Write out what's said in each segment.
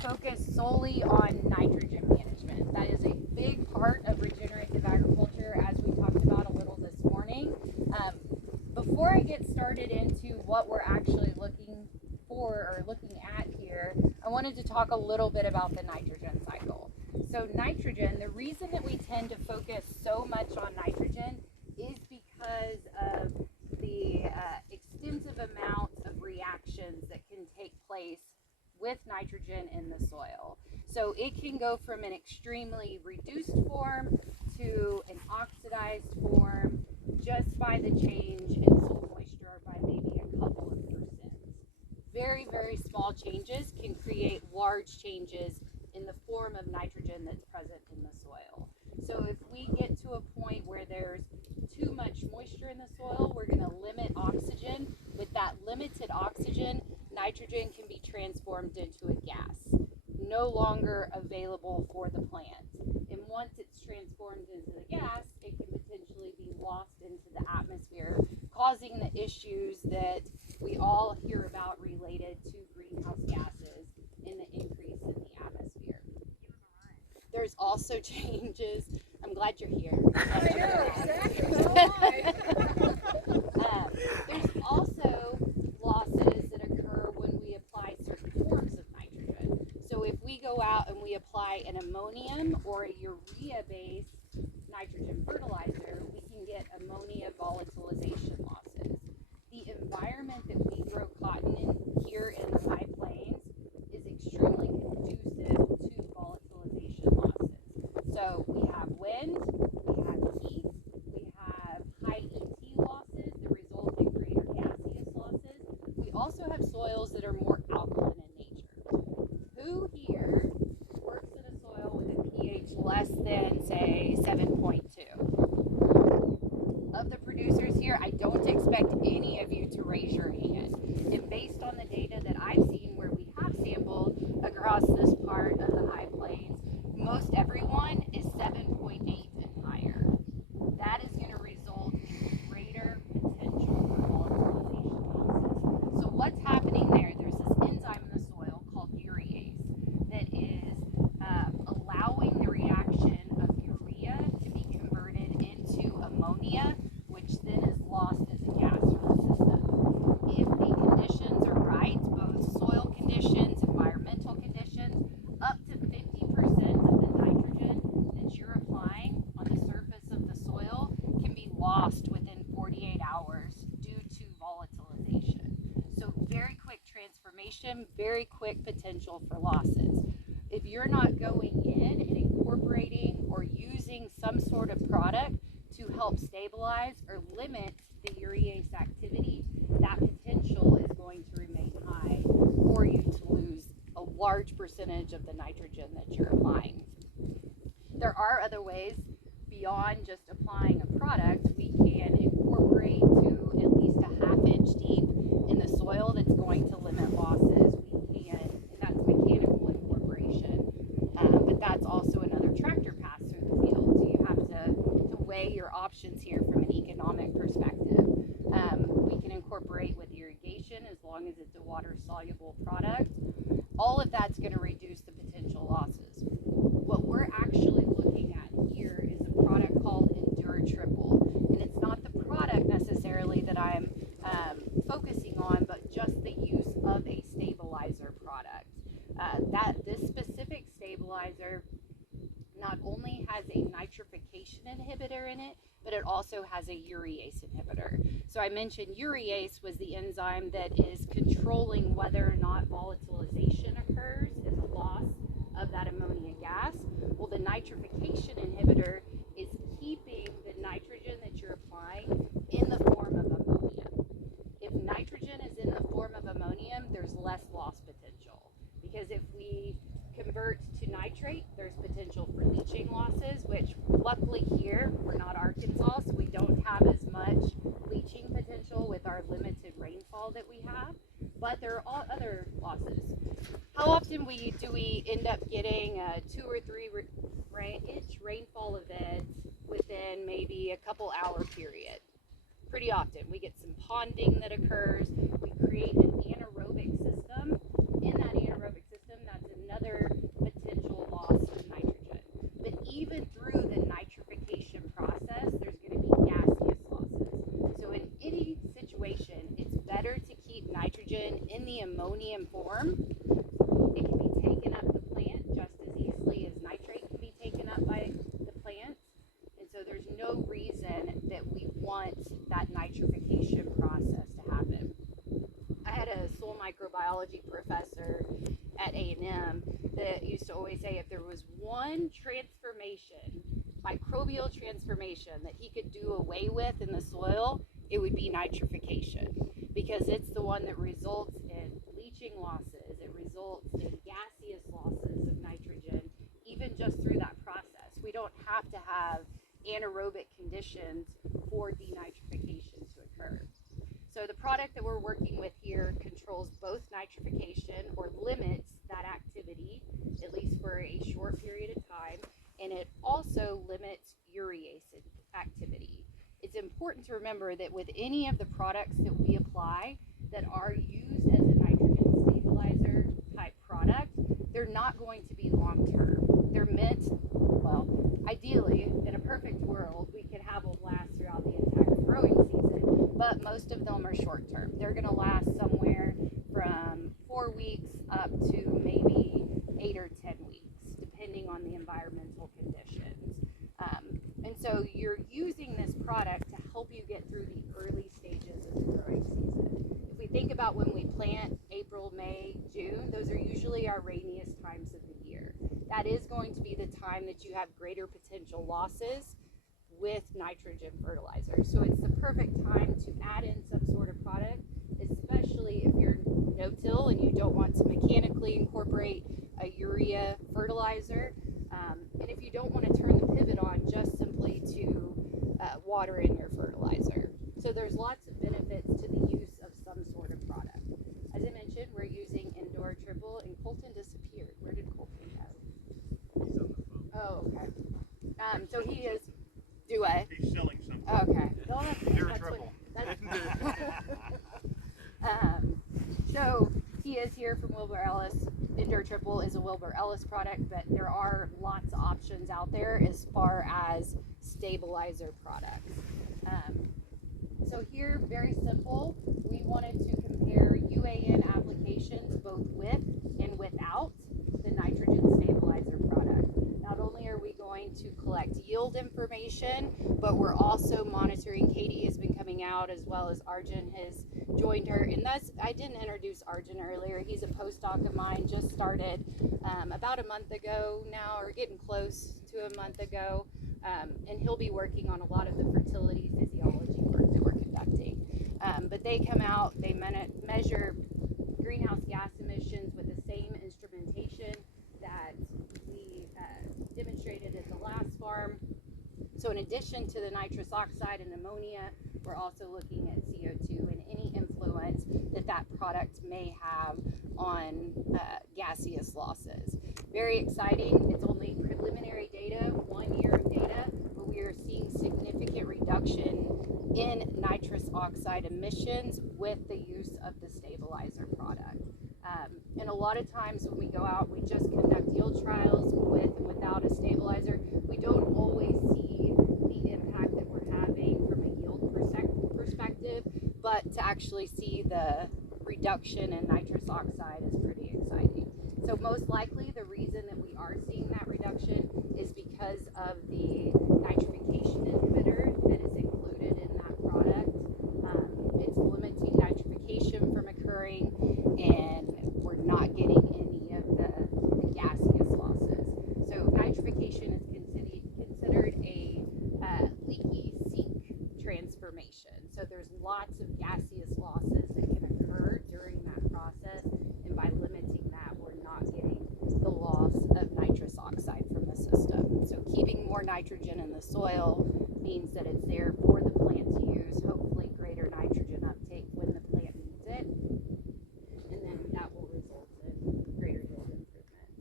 focus solely on nitrogen management. That is a big part of regenerative agriculture, as we talked about a little this morning. Before I get started into what we're actually looking for or looking at here, I wanted to talk a little bit about the nitrogen cycle. So nitrogen, the reason that we tend to focus so much on nitrogen is because of the extensive amounts of reactions that can take place with nitrogen in the soil. So it can go from an extremely reduced form to an oxidized form just by the change in soil moisture by maybe a couple of percent. Very, very small changes can create large changes in the form of nitrogen that's present in the soil. So if we get to a point where there's too much moisture in the soil, we're going to limit oxygen. With that limited oxygen, nitrogen can be transformed into a gas, no longer available for the plant. And once it's transformed into the gas, it can potentially be lost into the atmosphere, causing the issues that we all hear about related to greenhouse gases and the increase in the atmosphere. There's also changes. I'm glad you're here. I know, exactly. There's also losses that occur when we apply certain forms of nitrogen. So if we go out and we apply an ammonium or a urea-based nitrogen fertilizer, we can get ammonia volatilization losses. The environment that we grow cotton in here in the high plains is extremely conducive to volatilization losses. So we have wind, we have heat, we have high ET losses that result in greater gaseous losses. We also have soils that are more alkaline in nature. Who here works in a soil with a pH less than, say, 7.2? Of the producers here, I don't expect any of you to raise your hand. And based on the data that I've seen where we have sampled across this part of the high plains, most everyone is 7.8 and higher. That is going to result in greater potential for volatilization losses. So what's happening there? There's this enzyme in the soil called urease that is allowing the reaction of urea to be converted into ammonia, which then is lost as a gas from the system. If the conditions are right, both soil conditions, environmental conditions, up to 50% of the nitrogen that you're applying on the surface of the soil can be lost within 48 hours due to volatilization. So very quick transformation, very quick potential for losses. If you're not going in and incorporating or using some sort of product to help stabilize or limit the urease activity, that potential is going to remain high for you to lose a large percentage of the nitrogen that you're applying. There are other ways beyond just applying a product. We can incorporate to at least a ½ inch deep in the soil that's going to limit losses. We can, and that's mechanical incorporation, but that's also another tractor pass through the field. So you have to weigh your options here from an economic perspective. We can incorporate with irrigation as long as it's a water-soluble product. All of that's going to reduce the potential losses. What we're actually looking at here is a product called Endure Triple, and it's not the product necessarily that I'm focusing on, but just the use of a stabilizer product. This specific stabilizer not only has a nitrification inhibitor in it, but it also has a urease inhibitor. So I mentioned urease was the enzyme that is controlling whether or not volatilization occurs as a loss of that ammonia gas. Well, the nitrification inhibitor is keeping the nitrogen that you're applying in the form of ammonium. If nitrogen is in the form of ammonium, there's less loss potential, because if we convert to nitrate, there's potential for leaching losses, which luckily here, we're not Arkansas, so we don't have as much leaching potential with our limited rainfall that we have, but there are other losses. How often do we end up getting a 2 or 3 inch rainfall event within maybe a couple hour period? Pretty often. We get some ponding that occurs. We create an anaerobic system. In that anaerobic system, that's another any ammonium form, it can be taken up the plant just as easily as nitrate can be taken up by the plants. And so there's no reason that we want that nitrification process to happen. I had a soil microbiology professor at A&M that used to always say if there was one transformation, microbial transformation, that he could do away with in the soil, it would be nitrification, because it's the one that results in leaching losses, it results in gaseous losses of nitrogen, even just through that process. We don't have to have anaerobic conditions for denitrification to occur. So the product that we're working with here controls both nitrification, or limits that activity, at least for a short period of time, and it also limits urease activity. It's important to remember that with any of the products that we apply that are used as a nitrogen stabilizer type product, they're not going to be long term. They're meant, well, ideally, in a perfect world, we could have them last throughout the entire growing season, but most of them are short term. They're going to last somewhere from 4 weeks up to maybe 8 or 10 weeks, depending on the environmental conditions. And so you're using this product to help you get through the early stages of the growing season. If we think about when we plant, April, May, June, those are usually our rainiest times of the year. That is going to be the time that you have greater potential losses with nitrogen fertilizer. So it's the perfect time to add in some sort of product, especially if you're no-till and you don't want to mechanically incorporate a urea fertilizer. And if you don't want to turn the pivot on just simply to water in your fertilizer. So there's lots of benefits to the use of some sort of product. As I mentioned, we're using Indoor Triple, and Colton disappeared. Where did Colton go? He's on the phone. Oh, okay. So he is, do what? He's selling something. Okay. Well, You're that's triple. So he is here from Wilbur Ellis. Indoor Triple is a Wilbur Ellis product, but there are lots of options out there as far as stabilizer products. So here, very simple, we wanted to compare UAN applications both with and without the nitrogen stabilizer product. Not only are we going to collect yield information, but we're also monitoring. Katie has been coming out, as well as Arjun has joined her. And that's, I didn't introduce Arjun earlier. He's a postdoc of mine, just started about a month ago now, or getting close to a month ago. And he'll be working on a lot of the fertility physiology work that we're conducting. But they come out, they measure greenhouse gas emissions with the same instrumentation that we demonstrated at the last farm. So in addition to the nitrous oxide and ammonia, we're also looking at CO2 and any influence that that product may have on gaseous losses. Very exciting. It's only preliminary data, 1 year of data, but we are seeing significant reduction in nitrous oxide emissions with the use of the stabilizer product. And a lot of times when we go out, we just conduct yield trials with and without a stabilizer. We don't always see the impact that we're having from a yield perspective, but to actually see the reduction in nitrous oxide is pretty exciting. So most likely the reason that we are seeing that reduction is because of the nitrification inhibitor that is included in that product. It's limiting nitrification from occurring, and we're not getting any of the gaseous losses. So nitrification is considered a leaky sink transformation. So there's lots of gaseous losses that can occur during that process, and by limiting that, we're not getting the loss of nitrous oxide from the system. So keeping more nitrogen in the soil means that it's there for the plant to use, hopefully greater nitrogen uptake when the plant needs it, and then that will result in greater yield improvements.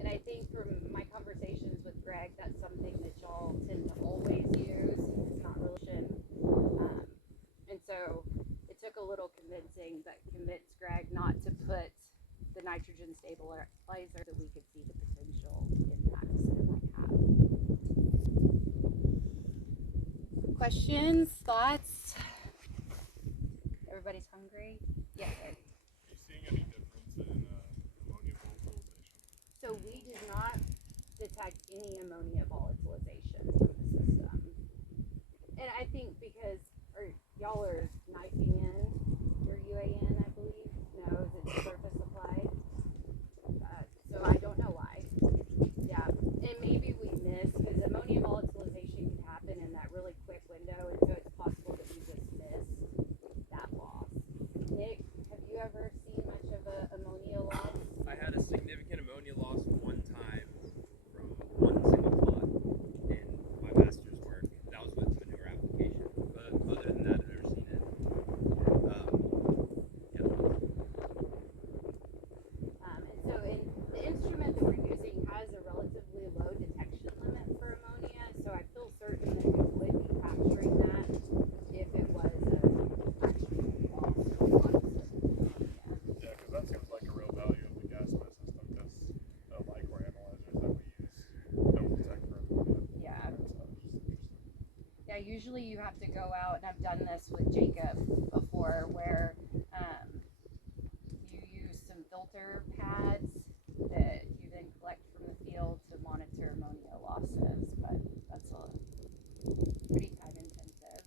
And I think from my conversations with Greg, that's something that y'all tend to always use. It's not really and so it took a little convincing, but convinced Greg not to put the nitrogen stabilizer so we could see the potential impacts that it might have. Questions, thoughts? Everybody's hungry? Yeah. Are you seeing any detect any ammonia volatilization from the system. And I think because y'all are knifing in your UAN, I believe. No, is it surface applied? So I don't know why. Yeah, and maybe we missed because ammonia volatilization can happen in that really quick window, and so it's possible that we just missed that loss. Nick, have you ever seen much of a ammonia loss? I had a significant ammonia loss one time from one single plot in my master's work. That was with manure application. But other than that, I've never seen it. And so the instrument that we're using has a relatively low detection limit for ammonia, so I feel certain that we would be capturing that if it was actually lost or flux of ammonia. Yeah, because that seems like a real value of the gas mess system, because the LICOR analyzers that we use don't detect for ammonia. Yeah. So it's just interesting. Yeah, usually you have to go out, and I've done this with Jacob before, where you use some filter pads that you then collect from the field to monitor ammonia losses, but that's pretty time intensive.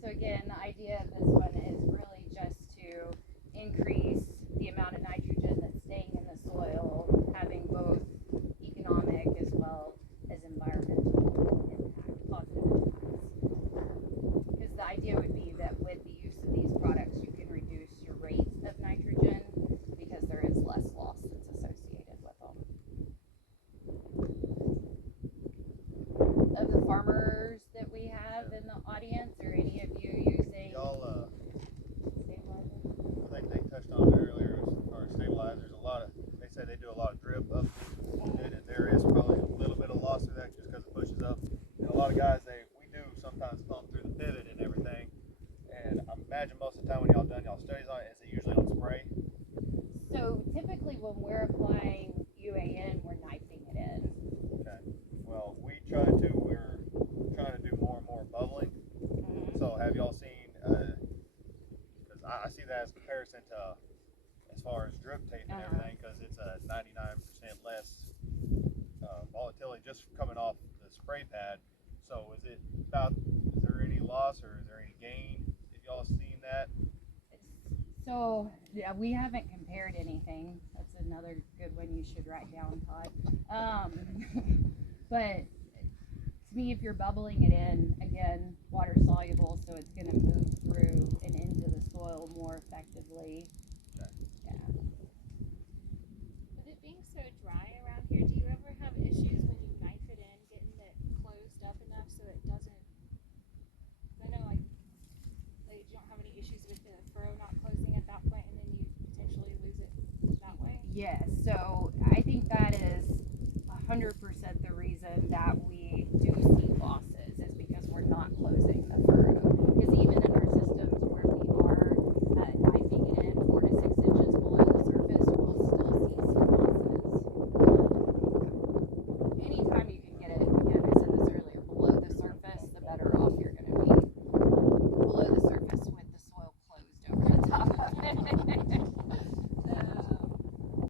So again, the idea of this one is really just to increase the amount of nitrogen that's staying in the soil, having both economic as well as environmental impact, positive impacts. Because the idea would be that with the use of these products, you can reduce your rate of nitrogen because there is less loss that's associated with them. Of the farmers that we have in the audience, or any of you using Y'all, stabilizer? I think they touched on it earlier as far as stabilizers. They say they do a lot of drip up and there is probably a little bit of loss through that just because it pushes up. And a lot of guys, we do sometimes pump through the pivot and everything. And I imagine most of the time when y'all done y'all studies on it, is it usually on spray? So typically when we're applying UAN, we're knifing it in. Okay. Well, we're trying to do more and more bubbling. Mm-hmm. So have y'all seen, because I see that as comparison to as far as drip tape and everything, because it's a 99% less volatility just coming off the spray pad. So is there any loss or is there any gain? Have y'all seen that? So yeah, we haven't compared anything. That's another good one you should write down, Todd. But to me, if you're bubbling it in, again, water soluble, so it's going to move through and into the soil more effectively. Okay. Yeah. With it being so dry around here, do you ever have issues when you knife it in, getting it closed up enough so it doesn't? I know, like you don't have any issues with the furrow not closing at that point, and then you potentially lose it that way. Yes. So